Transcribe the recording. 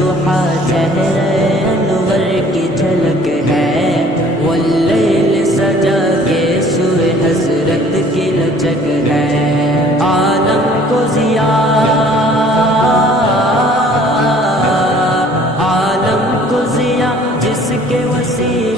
والضحا چہرہ انور کی جھلک ہے، واللیل سجا کے سوئے حضرت کی لچک ہے، عالم کو ضیا عالم کو ضیا جس کے وسیلے